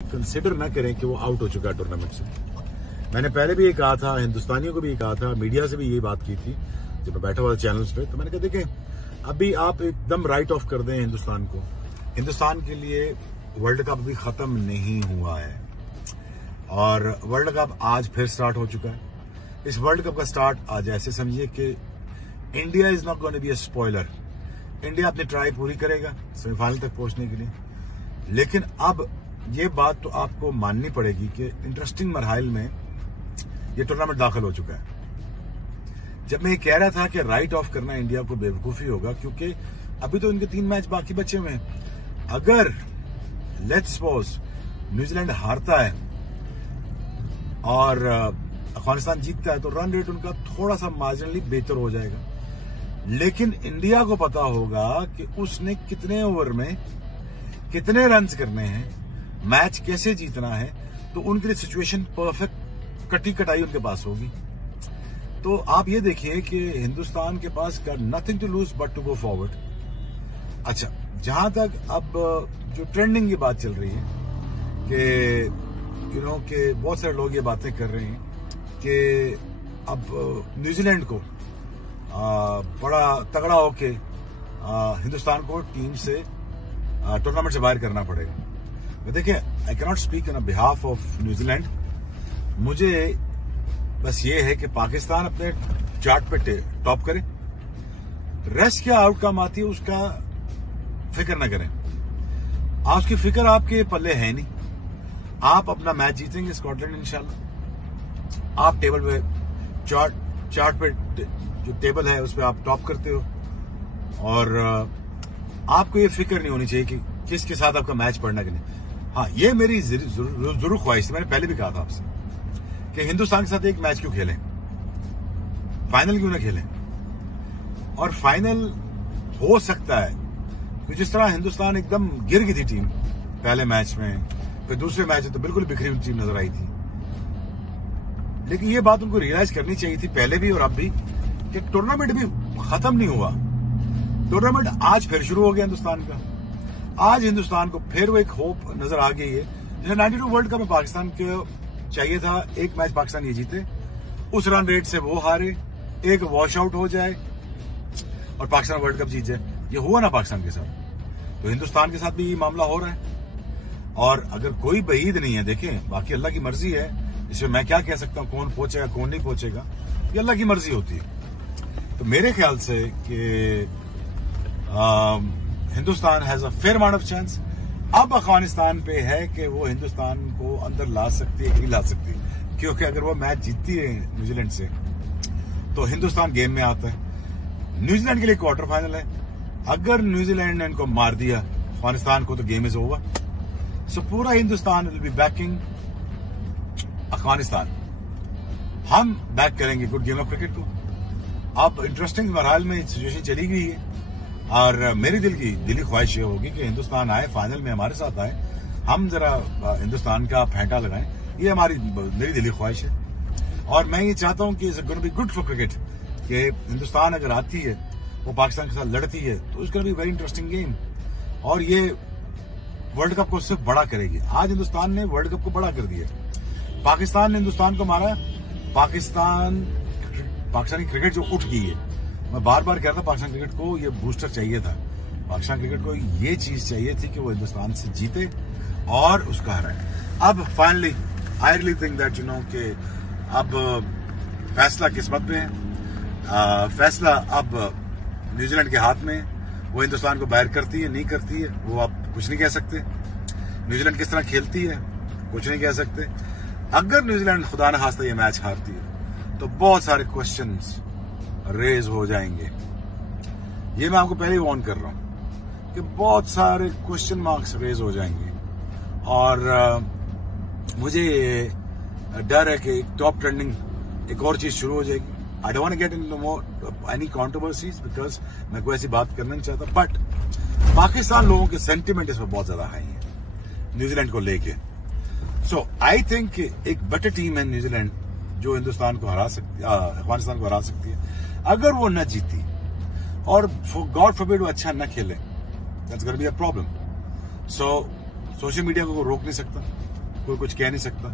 Consider न करें कि वो आउट हो चुका है टूर्नामेंट से। मैंने पहले भी ये कहा था, हिंदुस्तानियों को भी ये कहा था, मीडिया से भी ये बात की थी जब मैं बैठा हुआ था चैनल्स पे। तो मैंने कहा देखें, अभी आप एकदम राइट ऑफ कर दें हिंदुस्तान को। हिंदुस्तान के लिए वर्ल्ड कप अभी खत्म नहीं हुआ है और वर्ल्ड कप आज फिर स्टार्ट हो चुका है। इस वर्ल्ड कप का स्टार्ट आज ऐसे समझिए कि India is not going to be a spoiler. India अपनी ट्राई पूरी करेगा सेमीफाइनल तक पहुंचने के लिए, लेकिन अब ये बात तो आपको माननी पड़ेगी कि इंटरेस्टिंग मरहल में ये टूर्नामेंट दाखिल हो चुका है। जब मैं ये कह रहा था कि राइट ऑफ करना इंडिया को बेवकूफी होगा, क्योंकि अभी तो इनके 3 मैच बाकी बचे हुए हैं। अगर लेट्स सपोज न्यूजीलैंड हारता है और अफगानिस्तान जीतता है तो रन रेट उनका थोड़ा सा मार्जिनली बेहतर हो जाएगा। लेकिन इंडिया को पता होगा कि उसने कितने ओवर में कितने रन्स करने हैं, मैच कैसे जीतना है, तो उनके लिए सिचुएशन परफेक्ट कटी कटाई उनके पास होगी। तो आप ये देखिए कि हिंदुस्तान के पास का nothing to lose but to go forward. अच्छा, जहां तक अब जो ट्रेंडिंग की बात चल रही है कि कि बहुत सारे लोग ये बातें कर रहे हैं कि अब न्यूजीलैंड को बड़ा तगड़ा होके हिंदुस्तान को टीम से टूर्नामेंट से बाहर करना पड़ेगा। देखिए, I can not speak on behalf of New Zealand. मुझे बस ये है कि पाकिस्तान अपने चार्ट पे टॉप करे, रेस्ट क्या आउटकम आती है उसका फिक्र न करें। आज उसकी फिक्र आपके पल्ले है नहीं। आप अपना मैच जीतेंगे स्कॉटलैंड इंशाल्लाह। आप टेबल पे चार्ट पे जो टेबल है उस पर आप टॉप करते हो और आपको ये फिक्र नहीं होनी चाहिए कि किसके साथ आपका मैच पड़ना कि नहीं। हाँ, ये मेरी जरूर ख्वाहिश थी, मैंने पहले भी कहा था आपसे कि हिंदुस्तान के साथ एक मैच क्यों खेलें, फाइनल क्यों ना खेलें। और फाइनल हो सकता है कि जिस तरह हिंदुस्तान एकदम गिर गई थी टीम पहले मैच में, फिर दूसरे मैच में तो बिल्कुल बिखरी हुई टीम नजर आई थी। लेकिन ये बात उनको रियलाइज करनी चाहिए थी पहले भी और अब भी कि टूर्नामेंट भी खत्म नहीं हुआ। टूर्नामेंट आज फिर शुरू हो गया हिंदुस्तान का। आज हिंदुस्तान को फिर वो एक होप नजर आ गई है। जैसे 92 वर्ल्ड कप में पाकिस्तान को चाहिए था एक मैच पाकिस्तान ये जीते, उस रन रेट से वो हारे, एक वॉश आउट हो जाए और पाकिस्तान वर्ल्ड कप जीत जाए। ये हुआ ना पाकिस्तान के साथ, तो हिंदुस्तान के साथ भी ये मामला हो रहा है। और अगर कोई बहीद नहीं है, देखें, बाकी अल्लाह की मर्जी है, इसमें मैं क्या कह सकता हूं, कौन पहुंचेगा कौन नहीं पहुंचेगा, ये अल्लाह की मर्जी होती है। तो मेरे ख्याल से कि Hindustan has a fair amount of chance. अब अफगानिस्तान पे है कि वो हिंदुस्तान को अंदर ला सकती है कि नहीं ला सकती, क्योंकि अगर वो मैच जीतती है न्यूजीलैंड से तो हिंदुस्तान गेम में आता है। न्यूजीलैंड के लिए क्वार्टर फाइनल है। अगर न्यूजीलैंड ने इनको मार दिया अफगानिस्तान को तो गेम इज ओवर। सो पूरा Hindustan will be backing Afghanistan. हम बैक करेंगे गुड गेम ऑफ क्रिकेट को। अब इंटरेस्टिंग मरहल में सिचुएशन चली गई है और मेरी दिली ख्वाहिश ये होगी कि हिंदुस्तान आए, फाइनल में हमारे साथ आए, हम जरा हिंदुस्तान का फेंटा लगाएं। ये मेरी दिली ख्वाहिश है और मैं ये चाहता हूं कि it's gonna be good for cricket कि हिंदुस्तान अगर आती है, वो पाकिस्तान के साथ लड़ती है, तो it's gonna be very interesting game और ये वर्ल्ड कप को सिर्फ बड़ा करेगी। आज हिंदुस्तान ने वर्ल्ड कप को बड़ा कर दिया। पाकिस्तान ने हिंदुस्तान को मारा। पाकिस्तानी क्रिकेट जो उठ गई है, मैं बार बार कह रहा था पाकिस्तान क्रिकेट को ये बूस्टर चाहिए था। पाकिस्तान क्रिकेट को ये चीज चाहिए थी कि वो हिंदुस्तान से जीते और उसका हराए। अब finally I really think that कि अब फैसला किस्मत में है। फैसला अब न्यूजीलैंड के हाथ में है। वो हिंदुस्तान को बाहर करती है नहीं करती है वो आप कुछ नहीं कह सकते। न्यूजीलैंड किस तरह खेलती है कुछ नहीं कह सकते। अगर न्यूजीलैंड खुदा न खास्ता ये मैच हारती है तो बहुत सारे क्वेश्चंस रेज हो जाएंगे। ये मैं आपको पहले ही वार्न कर रहा हूं कि बहुत सारे क्वेश्चन मार्क्स रेज हो जाएंगे और मुझे डर है कि टॉप ट्रेंडिंग एक और चीज शुरू हो जाएगी। I don't want to get into more any controversies because मैं कोई ऐसी बात करना नहीं चाहता, बट पाकिस्तान लोगों के सेंटिमेंट इसमें बहुत ज्यादा हाई है न्यूजीलैंड को लेके। सो आई थिंक एक बेटर टीम है न्यूजीलैंड जो हिंदुस्तान को हरा सकती, अफगानिस्तान को हरा सकती है। अगर वो न जीती और गॉड फॉरबिड वो अच्छा न खेले, that's gonna be a problem. So social media को रोक नहीं सकता, कोई कुछ कह नहीं सकता,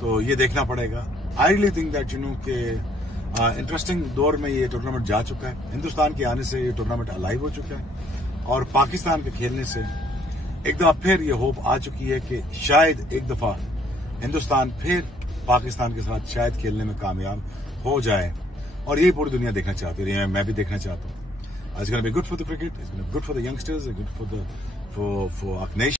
तो ये देखना पड़ेगा। आई रियली थिंक दैट के इंटरेस्टिंग दौर में ये टूर्नामेंट जा चुका है। हिंदुस्तान के आने से ये टूर्नामेंट अलाइव हो चुका है और पाकिस्तान के खेलने से एक दफा फिर ये होप आ चुकी है कि शायद एक दफा हिंदुस्तान फिर पाकिस्तान के साथ शायद खेलने में कामयाब हो जाए, और यही पूरी दुनिया देखना चाहती है, मैं भी देखना चाहता हूँ। It's going to be good for the cricket, it's going to be good for the youngsters, it's good for our nation.